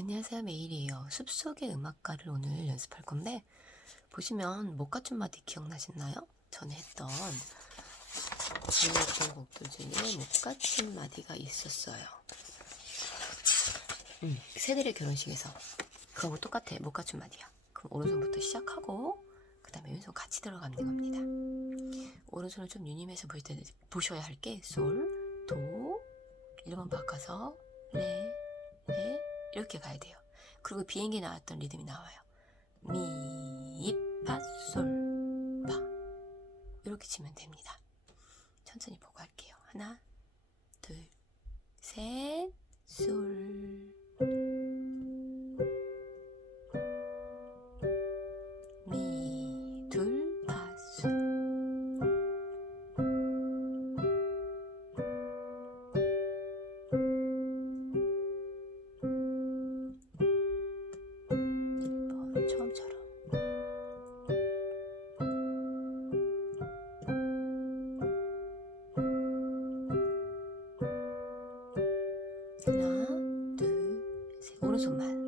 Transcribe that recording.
안녕하세요 메일이에요. 숲속의 음악가를 오늘 연습할 건데 보시면 못 갖춘 마디 기억나시나요? 전에 했던 불렀던 곡들 중에 못 갖춘 마디가 있었어요. 음, 새들의 결혼식에서. 그거하고 똑같아. 못 갖춘 마디야. 그럼 오른손부터 시작하고 그 다음에 왼손 같이 들어가는 겁니다. 오른손을 좀때 보셔야 할 게 솔, 도, 1번 바꿔서 레, 레 이렇게 가야 돼요. 그리고 비행기 나왔던 리듬이 나와요. 미, 파, 솔, 파 이렇게 치면 됩니다. 천천히 보고 할게요. 하나, 둘, 셋, 솔, 오른손만.